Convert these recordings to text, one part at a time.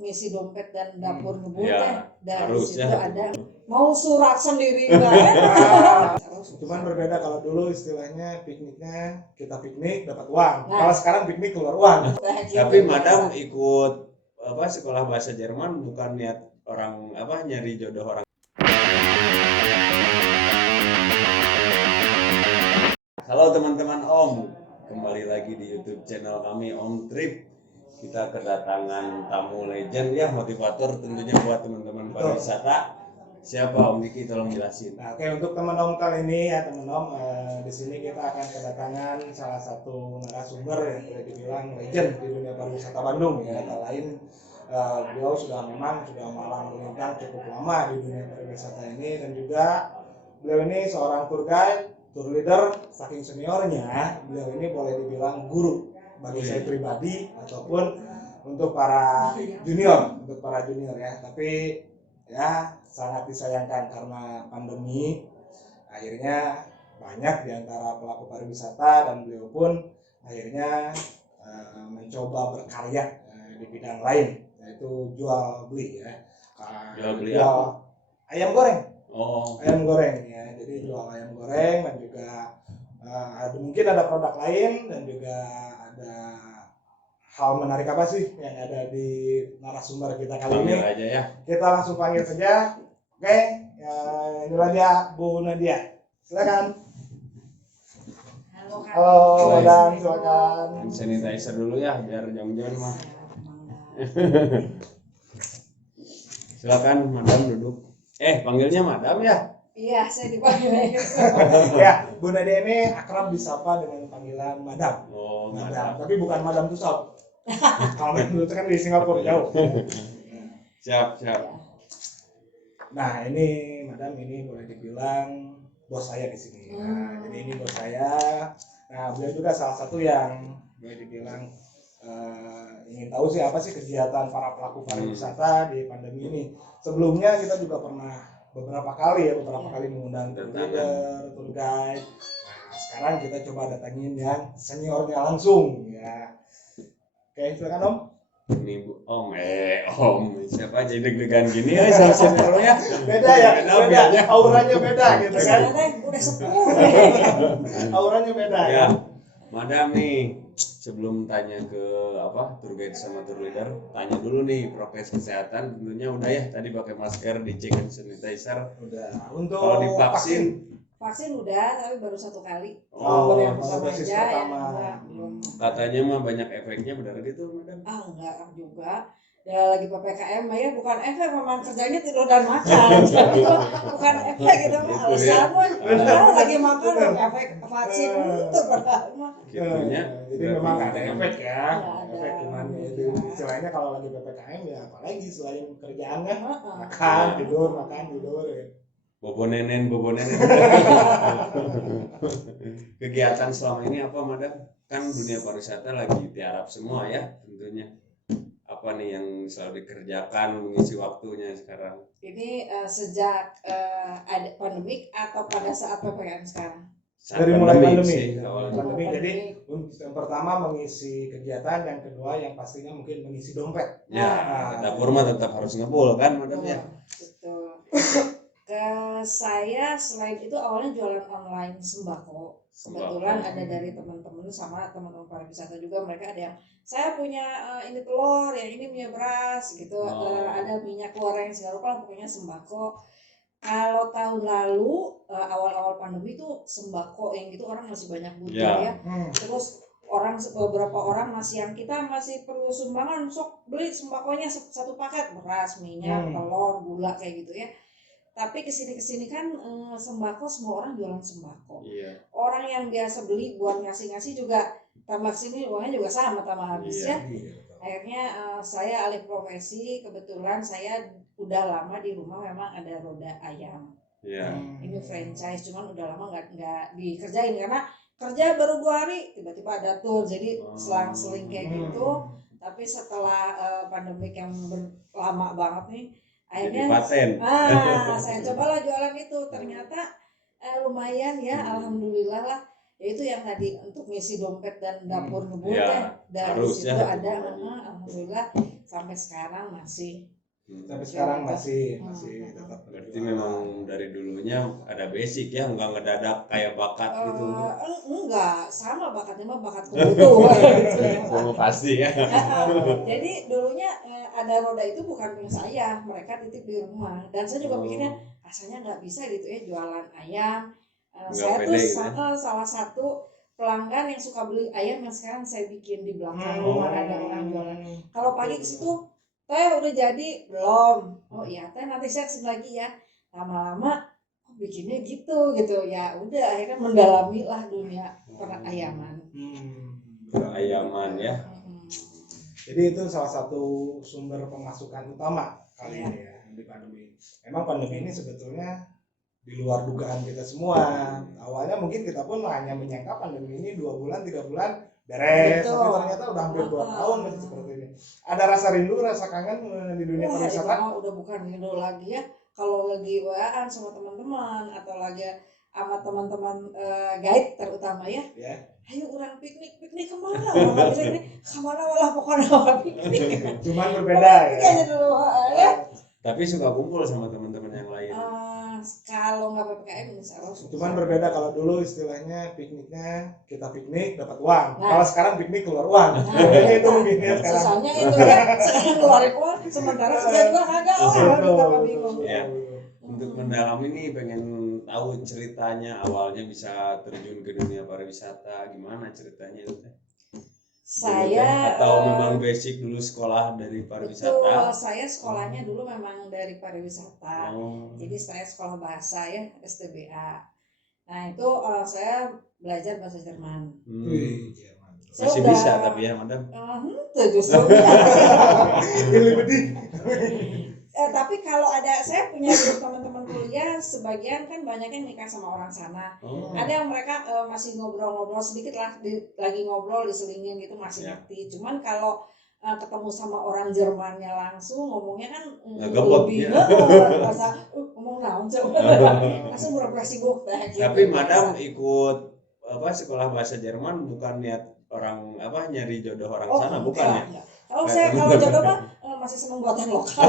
ngisi dompet dan dapur ngebul ya, dari harus situ ya. ada mau surat sendiri enggak. Cuman berbeda kalau dulu istilahnya pikniknya kita piknik dapat uang. Nah. Kalau sekarang piknik keluar uang. Tapi madam ikut sekolah bahasa Jerman bukan niat orang nyari jodoh orang. Halo teman-teman Om, kembali lagi di YouTube channel kami Om Trip. Kita kedatangan tamu legend ya, motivator tentunya buat teman-teman pariwisata. Siapa Om Diki, tolong jelasin. Nah, oke, untuk teman Om kali ini ya teman Om, di sini kita akan kedatangan salah satu narasumber yang boleh dibilang legend di dunia pariwisata Bandung ya. Tak lain beliau sudah malang melintang cukup lama di dunia pariwisata ini, dan juga beliau ini seorang tour guide, tour leader, saking seniornya beliau ini boleh dibilang guru bagi saya pribadi ataupun untuk para junior ya. Tapi ya sangat disayangkan karena pandemi, akhirnya banyak di antara pelaku pariwisata dan beliau pun akhirnya mencoba berkarya di bidang lain, yaitu jual beli ya. Jual ayam goreng. Ayam goreng ya. Jadi jual ayam goreng, dan juga mungkin ada produk lain, dan juga ada hal menarik apa sih yang ada di narasumber kita kali ini. Aja ya. Kita langsung panggil saja. Oke, inilah dia Bu Nadia. Silakan. Halo, dan silakan. Sanitizer dulu ya biar jam-jam mah. Silakan Madam duduk. Panggilnya Madam ya? Iya, saya dipanggil. Ya, Bu Nadia ini akrab disapa dengan panggilan Madam. Madam. Tapi bukan Madam Tussauds. Kalau dulu kan di Singapura jauh. Siap. Nah, ini Madam ini boleh dibilang bos saya di sini. Nah, jadi ini bos saya. Nah, beliau juga salah satu yang boleh dibilang ingin tahu sih apa sih kegiatan para pelaku pariwisata di pandemi ini. Sebelumnya kita juga pernah beberapa kali mengundang tour leader, tour guide. Nah, sekarang kita coba datangin yang seniornya langsung ya. Oke, silakan Om. Ini Bu Om. Siapa aja deg-degan gini ya sama seniornya? Beda ya, beda. Auranya beda gitu kan. Udah sepuh. Auranya beda ya. Madam nih, sebelum tanya ke tour guide sama tour leader, tanya dulu nih prokes kesehatan. Tentunya udah ya, tadi pakai masker, dicek hand sanitizer. Udah. Untuk kalau divaksin vaksin udah, tapi baru 1 kali. Baru yang pertama dosis aja, pertama. yang belum. Katanya mah banyak efeknya, benar gitu Madam? Enggak juga. Ya lagi PPKM ya, bukan efek, memang kerjanya tidur dan makan. Jadi bukan efek gitu mah, alasan kalau lagi makan efek vaksin itu pertama. Gitunya. Jadi memang ada efek ya. Ada. Efek gimana itu istilahnya kalau lagi PPKM ya, apalagi selain kerjaannya makan tidur ya. Bobo nenen. Kegiatan selama ini apa Madam? Kan dunia pariwisata lagi tiarap semua ya tentunya. Apa nih yang selalu dikerjakan mengisi waktunya sekarang? Ini sejak ada pandemik atau pada saat PPKM sekarang? Dari mulai pandemi. Sih, Pandemi. Jadi yang pertama mengisi kegiatan, yang kedua yang pastinya mungkin mengisi dompet. Ya, dapur mah tetap harus ngebul kan Madam ya? Betul. Saya selain itu awalnya jualan online sembako. Kebetulan ada dari teman-teman sama teman-teman pariwisata juga, mereka ada yang saya punya ini telur, yang ini punya beras gitu, ada minyak goreng segala rupa, pokoknya sembako. Kalau tahun lalu awal-awal pandemi itu sembako yang gitu orang masih banyak butuh ya. Terus beberapa orang yang kita masih perlu sumbangan, sok beli sembakonya 1 paket, beras, minyak, telur, gula kayak gitu ya. Tapi kesini kan sembako, semua orang jualan sembako. Orang yang biasa beli buat ngasih juga tambah sini uangnya juga sama tambah habis ya. Akhirnya saya alih profesi, kebetulan saya udah lama di rumah memang ada roda ayam. Ini franchise, cuman udah lama nggak dikerjain karena kerja baru 2 hari tiba-tiba ada tour, jadi selang-seling kayak gitu. Tapi setelah pandemik yang lama banget nih, akhirnya saya cobalah jualan itu, ternyata lumayan ya, alhamdulillah lah. Yaitu yang tadi untuk ngisi dompet dan dapur ngebul dari situ ada, alhamdulillah sampai sekarang masih. Sampai sekarang masih tetap. Berarti memang dari dulunya ada basic ya, nggak ngedadak kayak bakat gitu. Enggak, sama bakatnya mah bakat kebutuhan gitu. Sama pasti ya. Jadi dulunya ada roda itu bukan punya saya, mereka titip di rumah. Dan saya juga pikirnya rasanya nggak bisa gitu ya jualan ayam. Saya tuh pede, gitu ya? salah satu pelanggan yang suka beli ayam yang sekarang saya bikin di belakang rumah ada orang jualan. Kalau pagi ke situ, teh udah jadi belum? Oh iya teh nanti saya kesini lagi ya. Lama-lama bikinnya gitu ya. Udah akhirnya mendalami lah dunia perayaman. Ayaman ya. Jadi itu salah satu sumber pemasukan utama kali ini ya di pandemi. Memang pandemi ini sebetulnya di luar dugaan kita semua. Awalnya mungkin kita pun hanya menyangka pandemi ini 2 bulan 3 bulan beres, tapi ternyata udah hampir 2 tahun masih seperti ini. Ada rasa rindu, rasa kangen di dunia pariwisata? Udah bukan rindu lagi ya. Kalau lagi WA-an sama teman-teman atau lagi sama teman-teman guide terutama ya. Ayo orang piknik kemana? Orang bisa ini kemana walah pokoknya piknik. Cuman berbeda ya. Tapi suka kumpul sama teman-teman yang lain. Kalau nggak PPKM insya Allah. Cuman berbeda kalau dulu istilahnya pikniknya kita piknik dapat uang. Kalau sekarang piknik keluar uang. Itu mungkinnya sekarang. Susahnya itu ya. Sekarang keluarin uang sementara kerja juga kagak. Kita bingung. Ya. Untuk mendalami ini pengen tahu ceritanya awalnya bisa terjun ke dunia pariwisata, gimana ceritanya itu? Saya atau memang basic dulu sekolah dari pariwisata? Saya sekolahnya dulu memang dari pariwisata. Jadi saya sekolah bahasa ya, STBA. Nah itu saya belajar bahasa Jerman. Masih bisa tapi ya madam? Justru tapi kalau ada, saya punya teman-teman kuliah sebagian kan banyak yang nikah sama orang sana. Ada yang mereka masih ngobrol-ngobrol sedikit lah, lagi ngobrol diselingin gitu masih ngerti. Cuman kalau ketemu sama orang Jermannya langsung ngomongnya kan lebih bahasa ngomong naon coba langsung berapa sibuk gitu. Tapi madam ikut sekolah bahasa Jerman bukan niat orang nyari jodoh orang sana, bukan ya? Kalau saya jodoh mah masih seneng buatan lokal.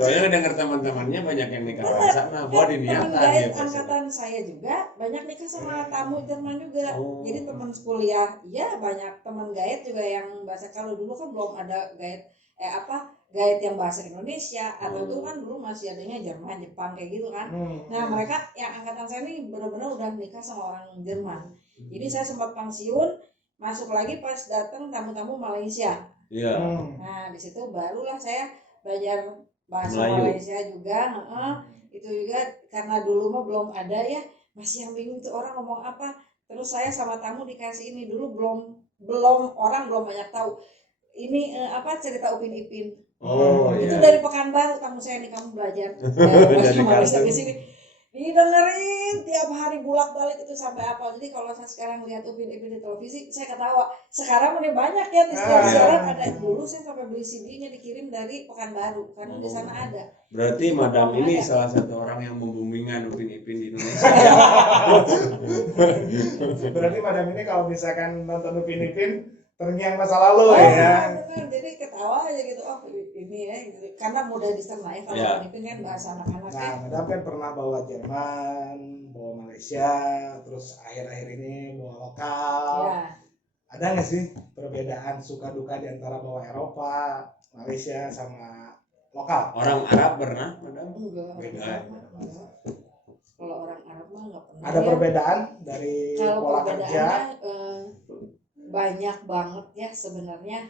Soalnya dengar teman-temannya banyak yang nikah orang sana, buat diniatan ya. Angkatan saya juga banyak nikah sama tamu Jerman juga. Jadi teman kuliah, ya banyak teman gaet juga yang bahasa, kalau dulu kan belum ada gaet gaet yang bahasa Indonesia atau itu kan dulu masih adanya Jerman, Jepang kayak gitu kan. Nah mereka yang angkatan saya ini benar-benar udah nikah sama orang Jerman. Jadi saya sempat pensiun, masuk lagi pas datang tamu-tamu Malaysia. Iya. Nah di situ barulah saya belajar bahasa Malaysia juga. Itu juga karena dulu mah belum ada ya, masih yang bingung tuh orang ngomong apa. Terus saya sama tamu dikasih ini dulu orang belum banyak tahu. Ini cerita Upin Ipin. Itu dari Pekanbaru tamu saya nih, kamu belajar bahasa Malaysia di sini. Didengerin tiap hari bolak-balik itu sampai apa. Jadi kalau saya sekarang lihat Upin Ipin di televisi saya ketawa. Sekarang udah banyak ya di siaran ada. Dulu saya sampai beli CD-nya dikirim dari Pekanbaru karena di sana ada. Berarti madam ini salah satu orang yang memboomingkan Upin Ipin di Indonesia. Berarti madam ini kalau misalkan nonton Upin Ipin terngiang masa lalu ya. Benar, jadi ketawa aja gitu. Ini ya gitu. Karena mudah dicerna ya kalau Upin Ipin kan bahasa anak-anak. Nah, madam kan pernah bawa Jerman, bawa Malaysia, terus akhir-akhir ini bawa lokal. Ada nggak sih perbedaan suka duka di antara bawa Eropa, Malaysia sama lokal? Orang Arab pernah, madam? Enggak. Kalau orang Arab mah nggak pernah. Ada perbedaan dari pola kerja? Banyak banget ya sebenarnya.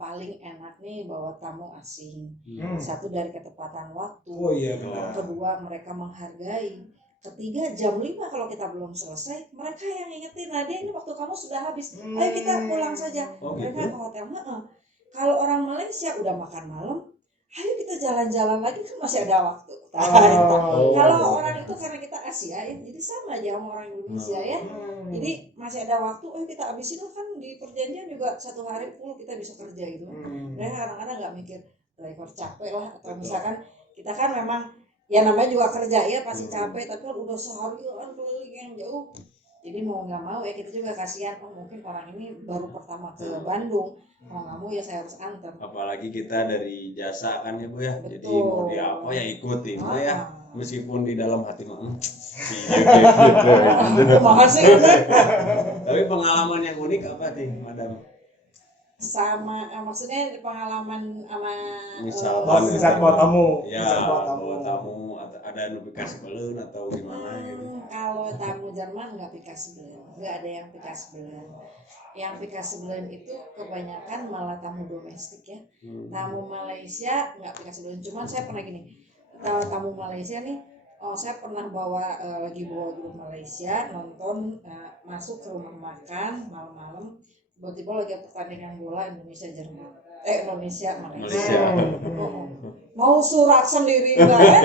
Paling enak nih bawa tamu asing. Satu dari ketepatan waktu. Kedua mereka menghargai. Ketiga jam 5 kalau kita belum selesai mereka yang ingetin, Nadia ini waktu kamu sudah habis, ayo kita pulang saja. Mereka ke hotel. Kalau orang Malaysia udah makan malam, ayo kita jalan-jalan lagi kan masih ada waktu. Kalau orang itu karena kita Asia ya, jadi sama aja sama orang Indonesia ya. Jadi masih ada waktu, kita habisin kan di perjanjian juga 1 hari full kita bisa kerja gitu. Mereka kadang-kadang nggak mikir driver capek lah, atau misalkan kita kan memang ya namanya juga kerja ya pasti capek, tapi kan udah seharian keliling yang jauh. Jadi mau nggak mau ya kita juga kasihan, oh mungkin orang ini baru pertama ke Bandung, mau nggak mau ya saya harus antar. Apalagi kita dari jasa kan ya Bu ya, jadi Betul. mau dia apa ya ikutin lah ya, meskipun di dalam hati mah Makasih. tapi pengalaman yang unik apa sih Madam? Sama maksudnya pengalaman sama Misalkan bisa bawa tamu, ya bisa bawa bawa tamu ada notifikasi belum atau gimana gitu. Kalau tamu Jerman nggak pikas sebelen, nggak ada yang pikas sebelen. Yang pikas sebelen itu kebanyakan malah tamu domestik ya. Tamu Malaysia nggak pikas sebelen, cuman saya pernah gini, tamu Malaysia nih, saya pernah lagi bawa grup Malaysia nonton, masuk ke rumah makan malam-malam, tiba-tiba lagi pertandingan bola Indonesia Jerman, Indonesia Malaysia. Mau surat sendiri banget.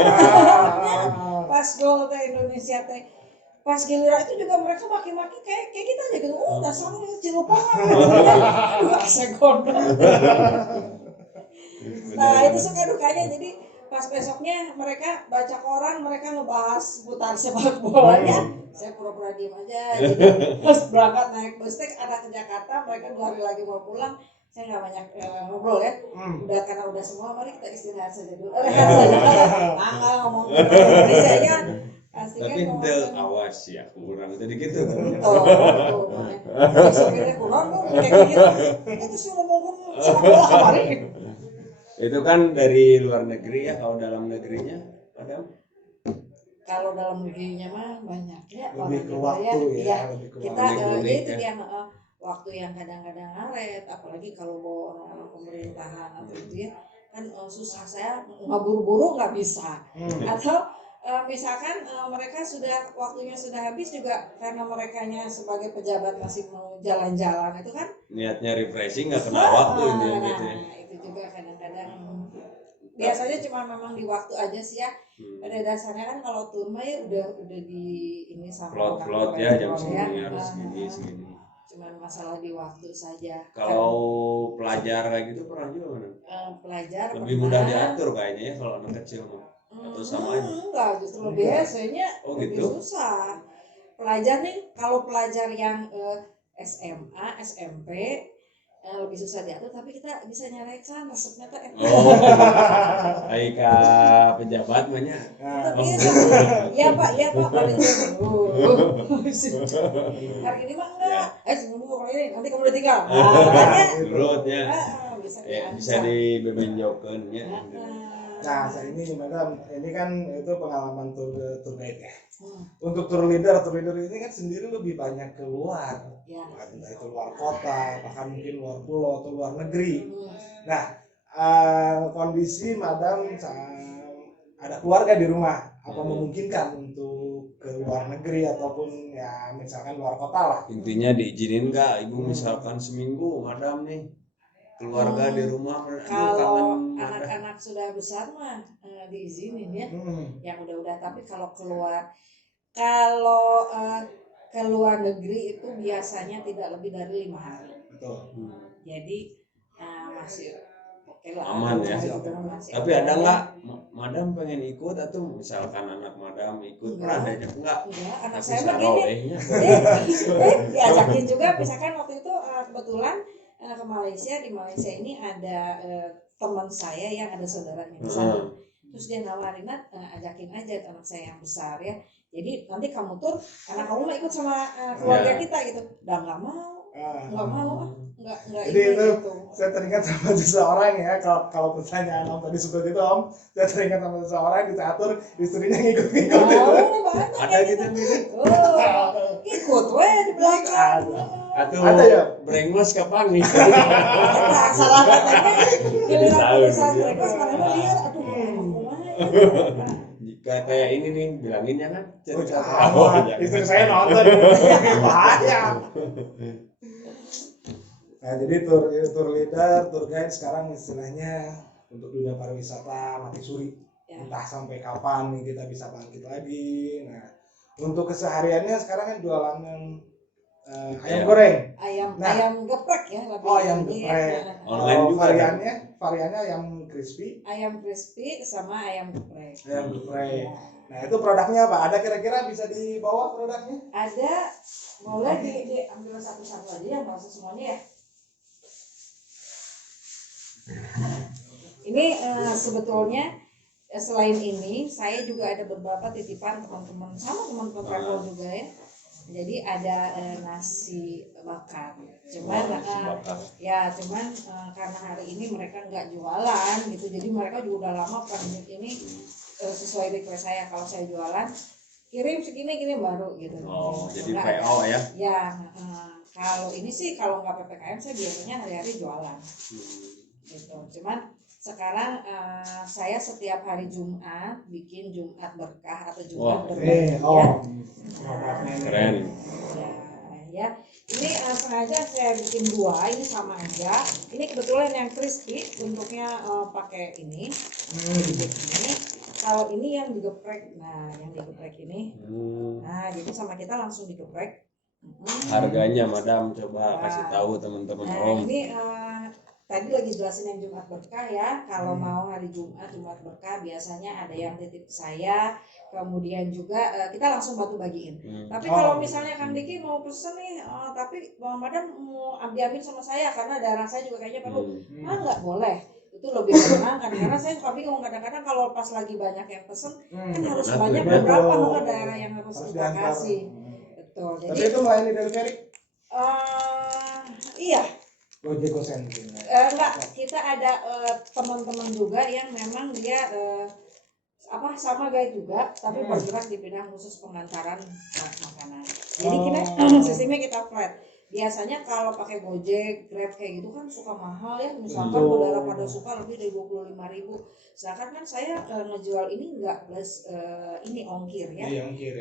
Pas gol teh Indonesia teh, pas giliran itu juga mereka maki-maki kayak kita aja gitu. Oh dasarnya cilupangan nggak segondong. Nah itu suka dukanya, jadi pas besoknya mereka baca koran, mereka ngebahas seputar sepak bolanya, saya pura-pura diem aja. Jadi pas berangkat naik bus teh ada ke Jakarta, mereka 2 hari lagi mau pulang, saya nggak banyak ngobrol ya, karena udah semua, mari kita istirahat saja dulu, rehat saja, ngomong Indonesia pasti tapi kan itu awas ya kurang jadi gitu. Sebenarnya kurang dong kayak gitu, itu sih ngomong sepak bola kemarin. Itu kan dari luar negeri ya, kalau dalam negerinya Madam? Kalau dalam negerinya mah banyak ya, lebih ke orang waktu ya, lebih ke kita waktu. itu yang waktu yang kadang-kadang ngaret, apalagi kalau bawa orang-orang pemerintahan atau itu ya kan susah, saya nggak buru-buru nggak bisa. Atau misalkan mereka sudah waktunya sudah habis juga karena merekanya sebagai pejabat masih mau jalan-jalan, itu kan niatnya refreshing nggak kenal waktu ini gitu ya. Itu juga kadang-kadang biasanya cuma memang di waktu aja sih ya. Pada dasarnya kan kalau tur mah ya udah di ini sama Plot ya jam segini harus segini. Cuman masalah di waktu saja. Kalau pelajar kayak gitu pernah juga mana? Pelajar lebih mudah diatur kayaknya ya kalau anak kecil mah. Atau sama aja? Enggak, justru biasanya lebih gitu? susah. Pelajar nih, kalau pelajar yang SMA, SMP lebih susah diatur, tapi kita bisa nyalakan resepnya tuh. Aika pejabat banyak. Iya Pak, balik hari ini mah enggak. Seminggu kalau ini nanti kamu udah tinggal. Menurutnya bisa dibebenjokeun ya. Nah, ini Madam, ini kan itu pengalaman tour guide ya. Untuk tour leader ini kan sendiri lebih banyak keluar, entah itu luar kota, bahkan mungkin luar pulau atau luar negeri. Nah, kondisi Madam ada keluarga di rumah, apa memungkinkan untuk ke luar negeri ataupun ya misalkan luar kota lah? Intinya diizinin nggak, Ibu misalkan seminggu Madam nih keluarga di rumah, kalau anak-anak sudah besar mah diizinin ya, yang udah, tapi kalau ke luar negeri itu biasanya tidak lebih dari 5 hari. Betul. Jadi masih oke lah, aman ya. Tapi ada nggak Madam pengen ikut atau misalkan anak Madam ikut, pernah diajak nggak? Enggak, anak Tapi saya mah gini, diajakin juga, misalkan waktu itu kebetulan ke Malaysia, di Malaysia ini ada teman saya yang ada saudaranya di sana. Terus dia nawarin, ajakin aja anak saya yang besar ya. Jadi nanti kamu tur, anak kamu mau ikut sama keluarga kita gitu. Udah nggak mau, nggak jadi ini itu gitu. Saya teringat sama seseorang ya, kalau pertanyaan Om tadi seperti itu Om, saya teringat sama seseorang dicatur istrinya ngikut-ngikut. Ada gitu Ikut weh di belakang. Ada ya brengos kapan nih? Salah katanya giliran bisa brengos mana liar, Jika kayak ini nih bilanginnya kan istri saya nonton bahaya. Nah jadi tour leader, tour guide sekarang istilahnya untuk dunia pariwisata mati suri, entah sampai kapan nih kita bisa bangkit lagi. Nah untuk kesehariannya sekarang kan jualan ayam goreng, ayam geprek ya lebih. ayam geprek. Online juga variannya variannya ayam crispy sama ayam geprek. Ayam geprek. Ya. Nah itu produknya apa? Ada kira-kira bisa dibawa produknya? Ada, boleh diambil satu-satu aja ya, nggak usah semuanya ya. Ini sebetulnya selain ini saya juga ada beberapa titipan teman-teman travel juga ya. Jadi ada nasi bakar. Cuman karena hari ini mereka nggak jualan gitu. Jadi mereka juga udah lama pandemik ini sesuai request saya, kalau saya jualan kirim segini baru gitu. Jadi PO ya? Ya, kalau ini sih kalau nggak PPKM saya biasanya hari-hari jualan. Gitu. Cuman sekarang saya setiap hari Jumat bikin Jumat berkah atau Jumat berkah. Keren. Ya. Ini sengaja saya bikin 2, ini sama aja. Ini kebetulan yang crispy bentuknya pakai ini. Ini. Kalau ini yang digeprek, yang digeprek ini. Nah, jadi sama kita langsung digeprek. Harganya Madam coba kasih tahu teman-teman Om. Ini tadi lagi jelasin yang Jumat berkah ya. Kalau mau hari Jumat berkah biasanya ada yang titip saya. Kemudian juga kita langsung batu bagiin. Tapi kalau misalnya Kang Diki mau pesen nih, tapi Madam mau ambil sama saya karena darah saya juga kayaknya perlu. Nggak boleh. Itu lebih menyenangkan karena saya suka bingung kadang-kadang kalau pas lagi banyak yang pesen kan harus banyak beberapa daerah yang harus kita kasih. Betul. Jadi tapi itu melayani delivery? Iya. Gojek Gosen. Enggak, kita ada teman-teman juga yang memang dia sama guide juga, tapi bergerak di bidang khusus pengantaran makanan. Jadi kita sistemnya kita flat. Biasanya kalau pakai Gojek, Grab kayak gitu kan suka mahal ya. Misalkan saudara pada suka lebih dari 25.000. Sedangkan kan saya ngejual ini enggak plus ini ongkir ya.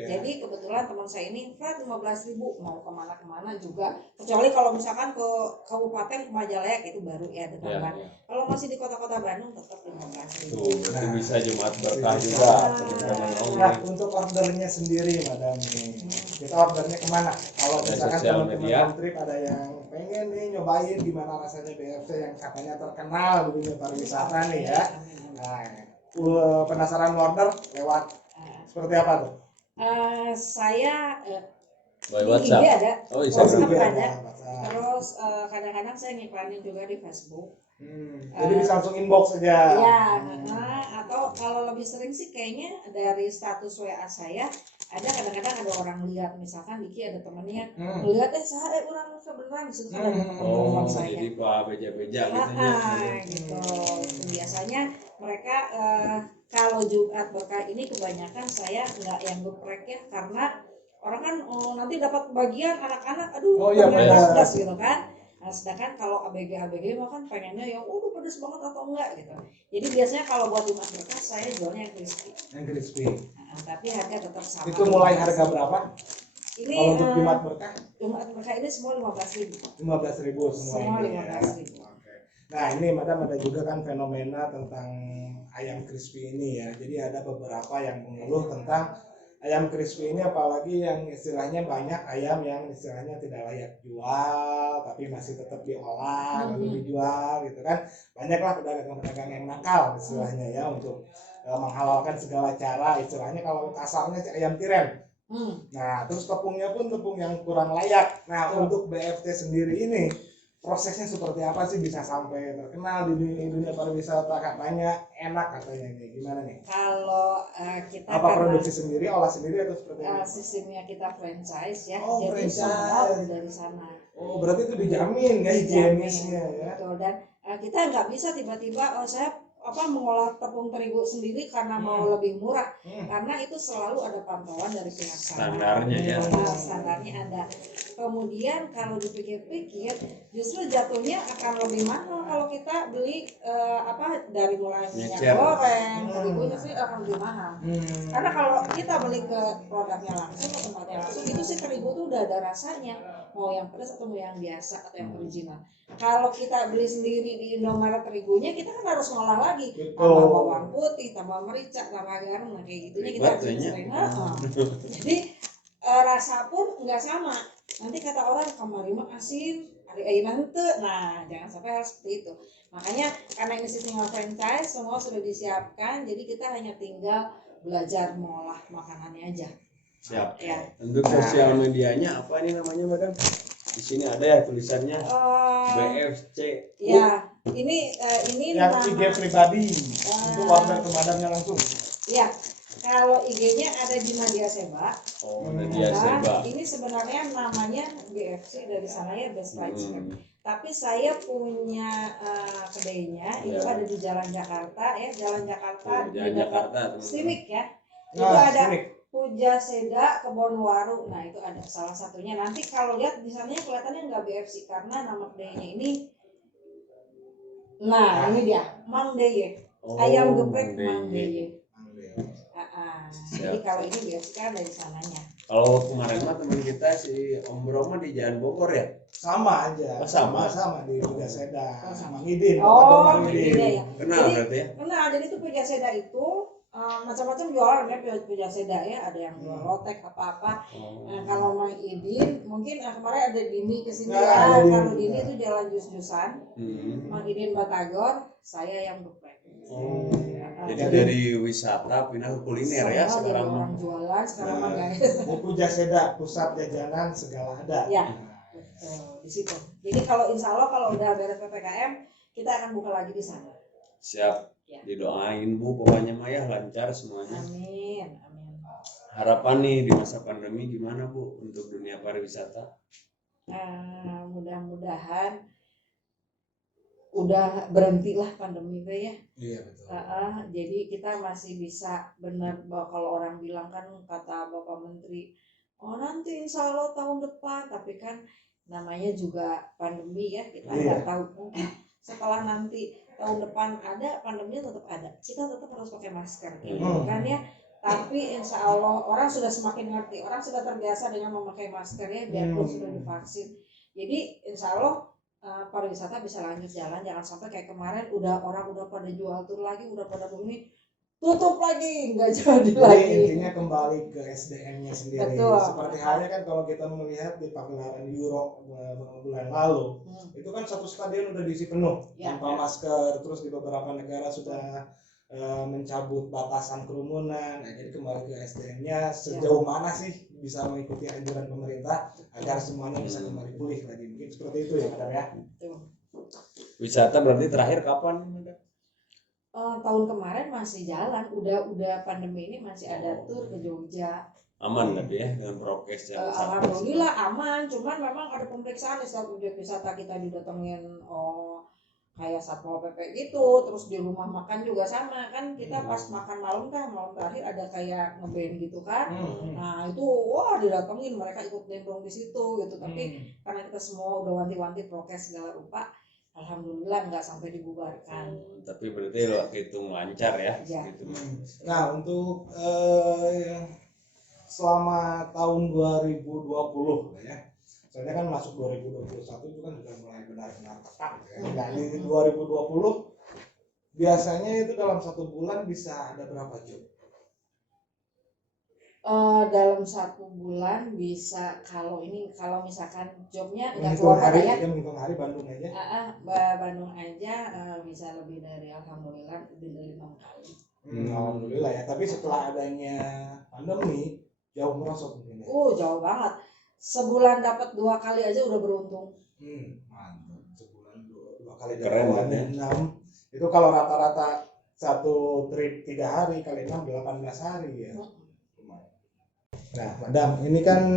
Jadi kebetulan teman saya ini flat 15.000 mau kemana-kemana juga. Kecuali kalau misalkan ke Kabupaten Majalaya itu baru ya ada tambahan. Kalau masih di kota-kota Bandung tetap 15.000. Itu bisa Jumat berkah juga teman-teman Om. Nah, untuk ordernya sendiri Madam nih. Kita ordernya kemana? Kalau misalkan teman-teman trip ada yang pengen nih nyobain gimana rasanya BFC yang katanya terkenal di dunia pariwisata nih ya. Nah, penasaran order lewat seperti apa tuh? Saya By WhatsApp. IG ada. WhatsApp ada. Terus kadang-kadang saya ngiklanin juga di Facebook. Jadi bisa langsung inbox aja. Ya, atau kalau lebih sering sih kayaknya dari status WA saya ada kadang-kadang ada orang lihat, misalkan Diki ada temennya melihat saya orang sebenarnya di situ ada teman saya. Jadi Pak beja-beja gitu. Biasanya mereka kalau Jumat berkah ini kebanyakan saya nggak yang geprek ya, karena orang kan nanti dapat bagian anak-anak pedas gitu kan. Nah, sedangkan kalau ABG mah kan pengennya yang pedas banget atau enggak gitu. Jadi biasanya kalau buat Jumat berkah saya jualnya yang crispy. Tapi harga tetap sama. Itu mulai harga berapa? Ini kalau untuk Jumat berkah? Jumat berkah ini semua 15.000. 15.000 semua 15.000. Nah ini Madam ada juga kan fenomena tentang ayam crispy ini ya. Jadi ada beberapa yang mengeluh tentang ayam crispy ini, apalagi yang istilahnya banyak ayam yang istilahnya tidak layak jual tapi masih tetap diolah lalu dijual gitu kan. Banyaklah pedagang-pedagang yang nakal istilahnya ya untuk menghalalkan segala cara, istilahnya kalau kasarnya ayam tiren. Nah terus tepungnya pun tepung yang kurang layak. Nah untuk BFT sendiri ini prosesnya seperti apa sih bisa sampai terkenal di dunia pariwisata, katanya enak katanya ini, gimana nih? Kalau kita apa produksi sendiri, olah sendiri atau seperti apa? Sistemnya kita franchise ya, jadi semua dari sana. Oh berarti itu dijamin ya higienisnya ya. Betul, dan kita nggak bisa tiba-tiba saya mengolah tepung terigu sendiri karena mau lebih murah, karena itu selalu ada pantauan dari pihak standarnya ya. Standarnya ada. Kemudian kalau dipikir-pikir justru jatuhnya akan lebih mahal kalau kita beli dari mulai minyak goreng, terigunya sih akan lebih mahal. Karena kalau kita beli ke produknya langsung, ke tempatnya langsung, itu sih terigu tuh udah ada rasanya, mau yang pedas atau mau yang biasa atau yang original. Kalau kita beli sendiri di Indomaret terigunya, kita kan harus ngolah lagi, tambah bawang putih, tambah merica, tambah garam, kayak gitunya kita harus sering. Jadi rasa pun nggak sama. Nanti kata orang kamari mah asin nanti. Nah, jangan sampai harus seperti itu. Makanya karena ini sistem franchise, semua sudah disiapkan, jadi kita hanya tinggal belajar mengolah makanannya aja. Siap. Ya. Untuk sosial medianya apa ini namanya, Madam? Di sini ada ya tulisannya BFC. Ya, ini yang nama, IG pribadi untuk order ke madamnya langsung. ya. Kalau IG-nya ada di Nadia Seba. Oh, Nadia Seba. Ini sebenarnya namanya BFC dari sana ya, Best Fried Chicken. Tapi saya punya kedainya itu ada di Jalan Jakarta ya, Jalan Jakarta di dekat Stimik ya. Itu ada Puja Seda Kebonwaru. Nah, itu ada salah satunya. Nanti kalau lihat di sana kelihatannya nggak BFC karena nama kedainya ini. Nah, ini dia, Mang Deye. Ayam geprek Mang Deye. Jadi kalau ini biasanya dari sananya. Kalau kemarin mah teman kita si Om Bro mah di Jalan Bogor ya? Sama aja. Oh, sama di Puja Seda. Mang Idin. Oh, Idin ya. Kenal berarti ya? Kenal. Jadi itu Puja Seda itu macam-macam jualan ya, Puja Seda ya. Ada yang jual lotek apa-apa. Nah, kalau Mang Idin mungkin kemarin ada Dini kesini ya. Kalau Dini itu jalan jus-jusan. Mang Idin Batagor, saya yang geprek. Jadi dari wisata pindah ke kuliner ya sekarang. Orang jualan sekarang mah guys. Di Puja Seda pusat jajanan segala ada. Ya, betul di situ. Jadi kalau insya Allah kalau udah beres PPKM kita akan buka lagi di sana. Siap. Ya. Didoain Bu, pokoknya mah ya lancar semuanya. Amin, amin. Harapan nih di masa pandemi gimana Bu untuk dunia pariwisata? Mudah-mudahan udah berhentilah pandemi itu ya. Iya betul. Jadi kita masih bisa benar bahwa kalau orang bilang kan kata Bapak Menteri, oh nanti insya Allah tahun depan, tapi kan namanya juga pandemi ya, kita nggak tahu mungkin setelah nanti tahun depan ada pandeminya tetap ada, kita tetap harus pakai masker gitu kan ya. Tapi insya Allah orang sudah semakin ngerti, orang sudah terbiasa dengan memakai masker ya, biarpun sudah divaksin. Jadi insya Allah pariwisata bisa lanjut jalan, jangan sampai kayak kemarin orang udah pada jual tur lagi, udah pada begini tutup lagi, nggak jadi lagi. Intinya kembali ke SDM-nya sendiri. Betul. Seperti halnya kan kalau kita melihat di pagelaran Euro bulan lalu, itu kan satu stadion udah diisi penuh tanpa masker, terus di beberapa negara sudah mencabut batasan kerumunan. Nah, jadi kembali ke SDM-nya sejauh mana sih bisa mengikuti anjuran pemerintah agar semuanya bisa kembali pulih lagi. Mungkin seperti itu ya Madam ya. Wisata berarti terakhir kapan Madam? Tahun kemarin masih jalan, udah pandemi ini masih ada tur ke Jogja. Aman tapi ya dengan prokes yang alhamdulillah aman, cuman memang ada pemeriksaan di setiap objek wisata kita didatengin kayak Satpol PP gitu, terus di rumah makan juga sama kan, kita pas makan malam terakhir ada kayak ngeband gitu kan. Nah itu wah didatengin, mereka ikut nendong di situ gitu, tapi karena kita semua udah wanti-wanti prokes segala rupa, alhamdulillah nggak sampai dibubarkan. Tapi berarti lo hitung lancar ya. Gitu. Nah untuk selama tahun 2020 ya, soalnya kan masuk 2021 itu kan sudah mulai benar-benar ketat ya. Nah di 2020 biasanya itu dalam satu bulan bisa ada berapa job? Dalam satu bulan bisa, kalau misalkan jobnya nggak menghitung keluar hari ya, menghitung hari Bandung aja. Bandung aja bisa lebih dari, alhamdulillah lebih dari 6 kali. Alhamdulillah ya. Tapi setelah adanya pandemi jauh merosot mungkin ya. Jauh banget. Sebulan dapat 2 kali aja udah beruntung. Mantap. Sebulan dua kali keren dapat 6. Itu kalau rata-rata satu trip 3 hari kali 6 18 hari ya. Nah, Madam, ini kan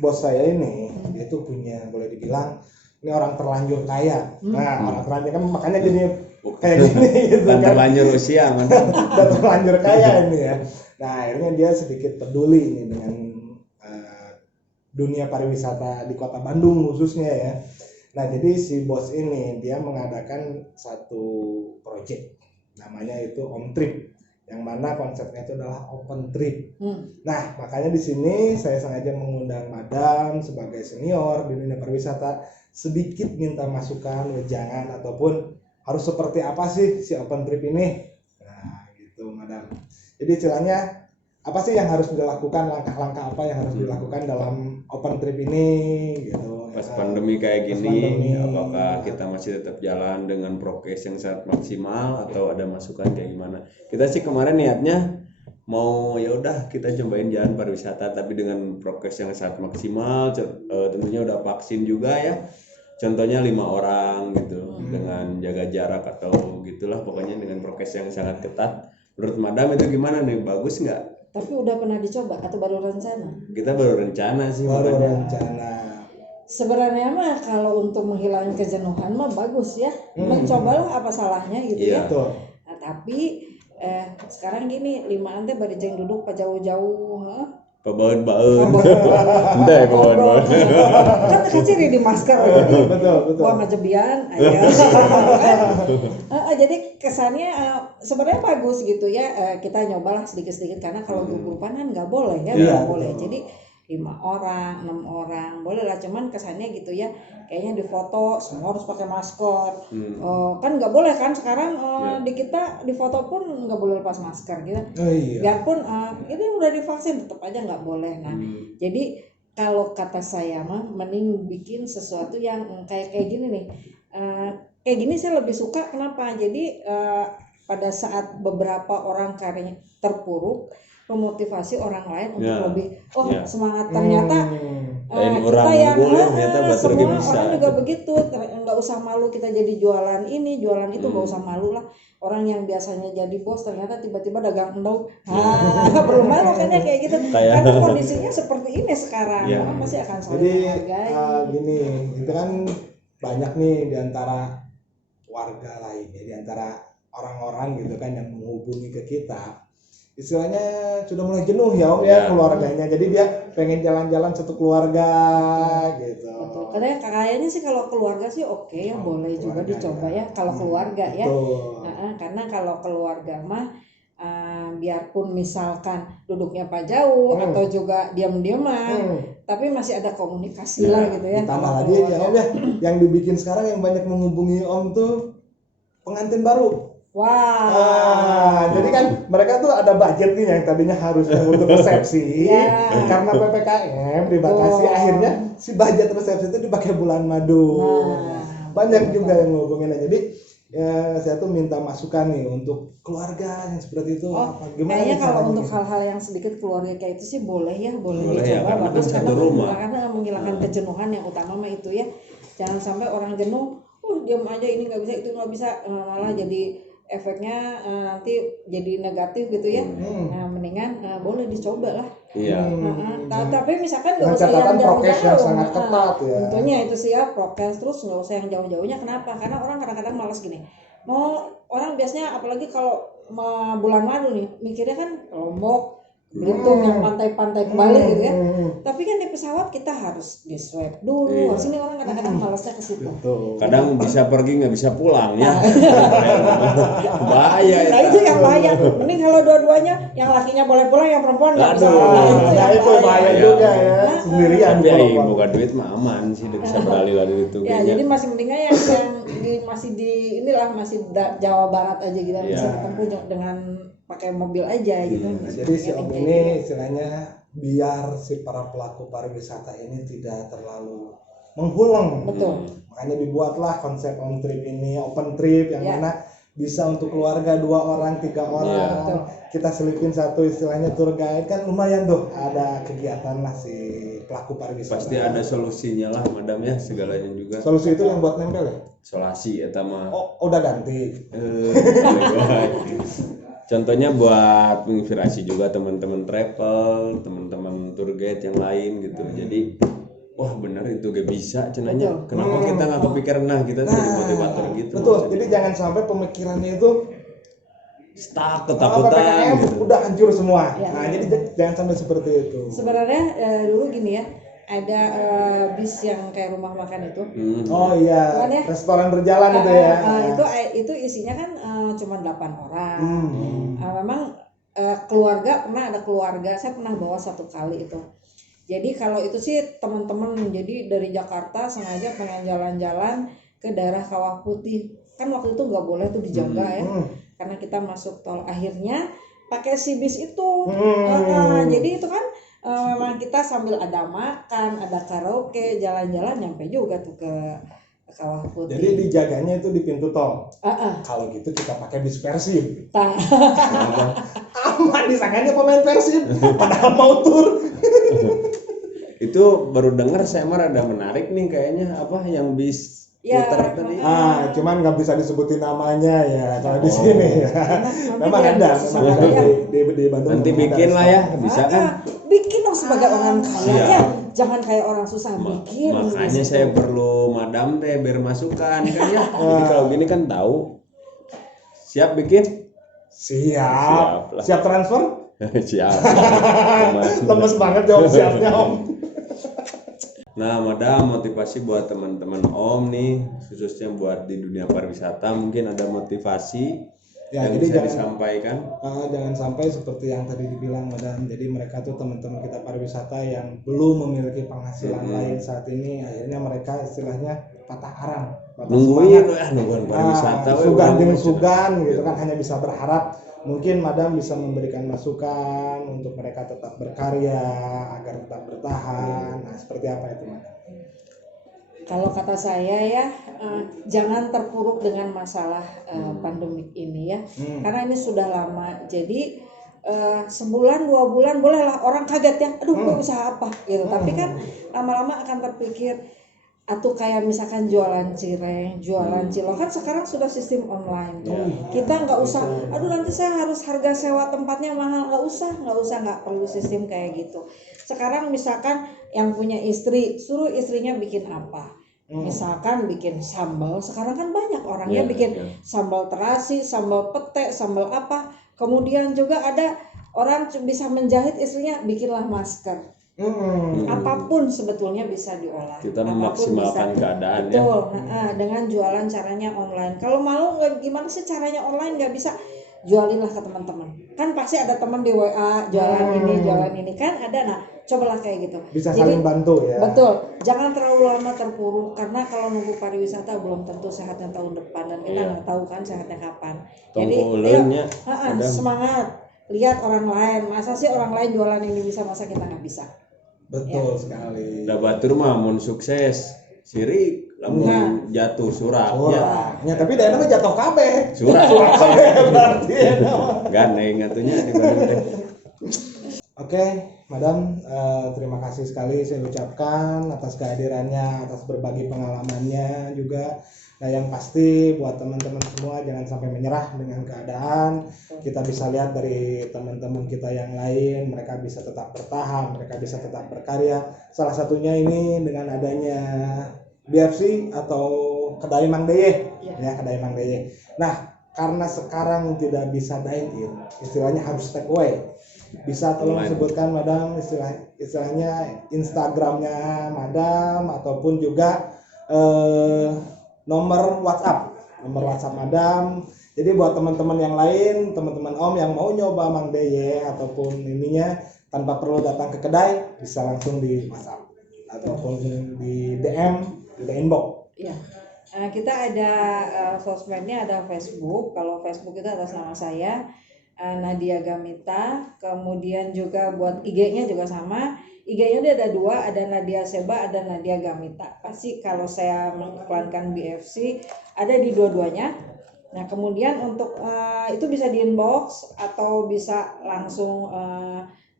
bos saya ini, dia tuh punya, boleh dibilang ini orang terlanjur kaya. Nah, orang terlanjur kan makanya jadi kayak gini gitu kan. Terlanjur usia, Madam. Dan terlanjur kaya ini ya. Nah, akhirnya dia sedikit peduli ini dengan dunia pariwisata di Kota Bandung khususnya ya. Nah, jadi si bos ini dia mengadakan satu project, namanya itu Om Trip, yang mana konsepnya itu adalah open trip. Nah, makanya di sini saya sengaja mengundang Madam sebagai senior di dunia pariwisata, sedikit minta masukan, wejangan ataupun harus seperti apa sih si open trip ini. Nah, gitu Madam. Jadi istilahnya apa sih yang harus dilakukan, langkah-langkah apa yang harus dilakukan dalam open trip ini gitu. pas pandemi kayak Pas gini, pandemi. apakah kita masih tetap jalan dengan prokes yang sangat maksimal atau ada masukan kayak gimana? Kita sih kemarin niatnya mau ya udah kita cobain jalan pariwisata tapi dengan prokes yang sangat maksimal, tentunya udah vaksin juga ya. Contohnya 5 orang gitu dengan jaga jarak atau gitulah pokoknya dengan prokes yang sangat ketat. Menurut Madam itu gimana nih? Bagus nggak? Tapi udah pernah dicoba atau baru rencana? Kita baru rencana sih Baru makanya. rencana. Sebenarnya mah kalau untuk menghilangkan kejenuhan mah bagus ya. Mencobalah apa salahnya gitu Iya. ya. Betul. Nah, tapi sekarang gini, 5 teh bari jeung duduk pa jauh-jauh, heeh. Kebaut-baut. Entah ya kebaut-baut. Kan keciri di masker. Betul. Wah ngajebian aya. Jadi kesannya sebenarnya bagus gitu ya. Kita nyobalah sedikit-sedikit karena kalau grup-grupan kan nggak boleh ya, Iya, nggak boleh. betul. Jadi 5 orang, 6 orang boleh lah, cuman kesannya gitu ya, kayaknya di foto semua harus pakai masker. Kan nggak boleh kan sekarang di kita di foto pun nggak boleh lepas masker gitu. Oh iya. Biarpun ini udah divaksin tetap aja nggak boleh. Nah, jadi kalau kata saya mah mending bikin sesuatu yang kayak gini nih. Kayak gini saya lebih suka, kenapa? Jadi pada saat beberapa orang karyanya terpuruk, memotivasi orang lain untuk lebih semangat. Ternyata Lain kita orang yang boleh, ternyata Batur semua juga bisa. orang juga begitu, nggak usah malu kita jadi jualan ini jualan itu, nggak usah malu lah. Orang yang biasanya jadi bos ternyata tiba-tiba dagang endog, perlu malu kan ya kayak gitu. Karena kondisinya seperti ini sekarang, orang pasti akan saling Jadi menghargai. gini, itu kan banyak nih diantara warga lain ya, diantara orang-orang gitu kan yang menghubungi ke kita, istilahnya sudah mulai jenuh ya Om ya keluarganya, jadi dia pengen jalan-jalan satu keluarga gitu. Betul. Kayaknya sih kalau keluarga sih oke ya, boleh juga dicoba ya kalau keluarga ya. Karena kalau keluarga mah biarpun misalkan duduknya Pak jauh atau juga diam-diaman, tapi masih ada komunikasi lah gitu ya. Ditambah lagi ya Om ya, yang dibikin sekarang yang banyak menghubungi Om tuh pengantin baru. Wah. Jadi kan mereka tuh ada budget nih yang tadinya harusnya untuk resepsi, karena PPKM dibatasi, akhirnya si budget resepsi itu dipakai bulan madu. Banyak juga yang ngomongin. Jadi saya tuh minta masukan nih untuk keluarga yang seperti itu. Kayaknya kalau untuk hal-hal yang sedikit keluarga kayak itu sih boleh ya, boleh Ya, dicoba, bagus karena menghilangkan kejenuhan yang utama mah itu ya. Jangan sampai orang jenuh, diam aja ini nggak bisa itu nggak bisa, malah jadi efeknya nanti jadi negatif gitu ya. Nah, mendingan boleh dicoba lah. Iya. Tapi misalkan nggak dengan usah catatan yang prokes yang jauh-jauh. sangat ketat ya. Tentunya itu sih ya, prokes, terus nggak usah yang jauh-jauhnya. Kenapa? Karena orang kadang-kadang malas gini. Mau orang biasanya apalagi kalau bulan madu nih, mikirnya kan Lombok, Belitung yang pantai-pantai kembali gitu ya. Tapi kan di pesawat kita harus di swab dulu. Harus ini orang kadang-kadang malasnya ke situ. Kadang bisa pergi nggak bisa pulang ya. Bahaya. Nah itu yang bahaya. Mending kalau dua-duanya, yang lakinya boleh pulang, yang perempuan nggak bisa pulang. Nah itu bahaya juga ya. Sendirian Tapi kalau bukan duit mah aman sih, bisa beralih dari itu. Ya jadi masih mendingan yang masih di inilah masih Jawa Barat aja gitu, bisa ditempuh dengan pakai mobil aja gitu. Jadi si Om ini istilahnya biar si para pelaku pariwisata ini tidak terlalu menghuleng. Betul. Makanya dibuatlah konsep Om Trip ini, open trip yang mana bisa untuk keluarga 2 orang, 3 orang. Kita selipin satu istilahnya tour guide, kan lumayan tuh ada kegiatan lah si pelaku pariwisata. Pasti ada solusinya lah Madam ya, segalanya juga. Solusi itu yang buat nempel ya? Solasi ya mah. Oh, udah ganti. Contohnya buat menginspirasi juga teman-teman travel, teman-teman tour guide yang lain gitu. Jadi wah bener itu gak bisa cenanya. Kenapa kita nggak kepikiran kita jadi motivator gitu. Betul. Jadi jangan sampai pemikirannya itu stuck, ketakutan PPKM gitu. udah hancur semua. Ya. Nah, jadi jangan sampai seperti itu. Sebenarnya dulu gini ya, ada bis yang kayak rumah makan itu. Oh iya, ya? restoran berjalan itu ya. Itu isinya kan cuma 8 orang. Memang keluarga, pernah ada keluarga, saya pernah bawa 1 kali itu. Jadi kalau itu sih teman-teman, jadi dari Jakarta sengaja pengen jalan-jalan ke daerah Kawah Putih. Kan waktu itu nggak boleh tuh dijaga ya, karena kita masuk tol. Akhirnya pakai si bis itu. Jadi itu kan memang kita sambil ada makan, ada karaoke, jalan-jalan nyampe juga tuh ke Kawah Putih. Jadi dijaganya itu di pintu tol. Heeh. Kalau gitu kita pakai bis Persib. Tah. Aman disangkanya pemain Persib, padahal mau tur. Itu baru dengar saya mah rada menarik nih kayaknya apa yang bis Ya, putar tadi. Cuman nggak bisa disebutin namanya ya kalau di Oh. sini ya. Nanti Memang biar ada, susah memang ada ya. di Bandung. Nanti memang bikin ada lah ya, stop. bisa kan? Bikin dong sebagai orang kaya Siap. ya. Jangan kayak orang susah bikin. Makanya gitu. saya perlu madam teh biar masukan kan ya. Jadi kalau gini kan tahu. Siap bikin? Siap. lah. Siap transfer? Siap. Lemes banget jawab siapnya Om. Nah, madam, motivasi buat teman-teman Om nih, khususnya buat di dunia pariwisata, mungkin ada motivasi Ya, yang jadi bisa jangan disampaikan. jangan sampai seperti yang tadi dibilang Madam. Jadi mereka tuh teman-teman kita pariwisata yang belum memiliki penghasilan lain saat ini, akhirnya mereka istilahnya patah arang, patah Nungguin semangat. nungguin pariwisata. we, Sugan orang ding mah sugan gitu kan, hanya bisa berharap mungkin Madam bisa memberikan masukan untuk mereka tetap berkarya agar tetap bertahan. Nah, seperti apa itu Madam? Kalau kata saya ya, jangan terpuruk dengan masalah pandemik ini ya, karena ini sudah lama. Jadi sebulan 2 bulan bolehlah orang kaget ya, aduh kok bisa apa gitu. Tapi kan lama-lama akan terpikir, atau kayak misalkan jualan cireng, jualan cilok kan sekarang sudah sistem online. Kita nggak usah, aduh nanti saya harus harga sewa tempatnya mahal, nggak perlu sistem kayak gitu. Sekarang misalkan yang punya istri, suruh istrinya bikin apa? Misalkan bikin sambal, sekarang kan banyak orangnya bikin sambal terasi, sambal pete, sambal apa. Kemudian juga ada orang bisa menjahit, istrinya bikinlah masker. Apapun sebetulnya bisa diolah. Kita Apapun memaksimalkan bisa. keadaan Betul. ya. Dengan jualan caranya online. Kalau malu gimana sih caranya online, nggak bisa, jualinlah ke teman-teman. Kan pasti ada teman di WA jualan ini kan ada. Nah, cobalah kayak gitu. Bisa saling bantu ya. Betul. Jangan terlalu lama terpuruk, karena kalau nunggu pariwisata belum tentu sehatnya tahun depan, dan kita nggak tahu kan sehatnya kapan. Jadi Tongkolnya semangat. Lihat orang lain, masa sih orang lain jualan ini bisa, masa kita nggak bisa? Betul sekali. Da batur mah mun sukses sirik lamun jatuh surak ya. Ya, tapi daerah mah jatuh kabeh. Surak Berarti ya. gandeng atunya di Bandung teh. Oke, Madam, terima kasih sekali saya ucapkan atas kehadirannya, atas berbagi pengalamannya juga. Nah, yang pasti buat teman-teman semua jangan sampai menyerah dengan keadaan. Kita bisa lihat dari teman-teman kita yang lain, mereka bisa tetap bertahan, mereka bisa tetap berkarya. Salah satunya ini dengan adanya BFC atau Kedai Mang Deye, ya Kedai Mang Deye. Nah, karena sekarang tidak bisa dine in, istilahnya harus take away. Bisa tolong sebutkan Madam istilahnya Instagramnya Madam, ataupun juga nomor WhatsApp Madam. Jadi buat teman-teman yang lain, teman-teman Om yang mau nyoba Mang Deye ataupun ininya, tanpa perlu datang ke kedai, bisa langsung di WhatsApp ataupun di DM, di inbox. Iya. Kita ada sosmednya, ada Facebook. Kalau Facebook itu atas nama saya, Nadia Gamita. Kemudian juga buat IG-nya juga sama. IG-nya dia ada 2, ada Nadia Seba, ada Nadia Gamita. Pasti kalau saya mengiklankan BFC ada di dua-duanya. Nah, kemudian untuk itu bisa di inbox atau bisa langsung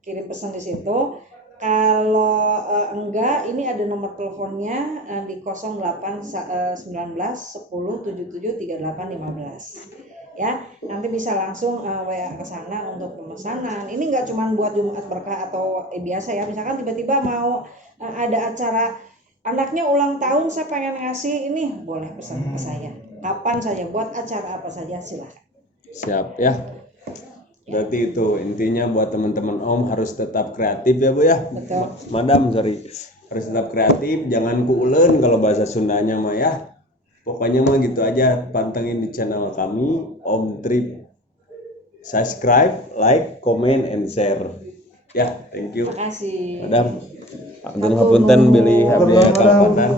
kirim pesan di situ. Kalau enggak, ini ada nomor teleponnya di 0819 10 77 38 15. Ya, nanti bisa langsung WA ke sana untuk pemesanan. Ini enggak cuma buat Jumat Berkah atau biasa ya. Misalkan tiba-tiba mau ada acara anaknya ulang tahun, saya pengen ngasih ini, boleh pesan ke saya. Kapan saja, buat acara apa saja silahkan. Siap ya. Berarti itu intinya buat teman-teman Om harus tetap kreatif ya Bu ya. Betul. Madam harus tetap kreatif, jangan kuuleun kalau bahasa Sundanya mah ya. Pokoknya mah gitu aja, pantengin di channel kami Om Trip. Subscribe, like, comment, and share. Ya, thank you. Terima kasih. Madam, hapunten bilih abdi kalpatan.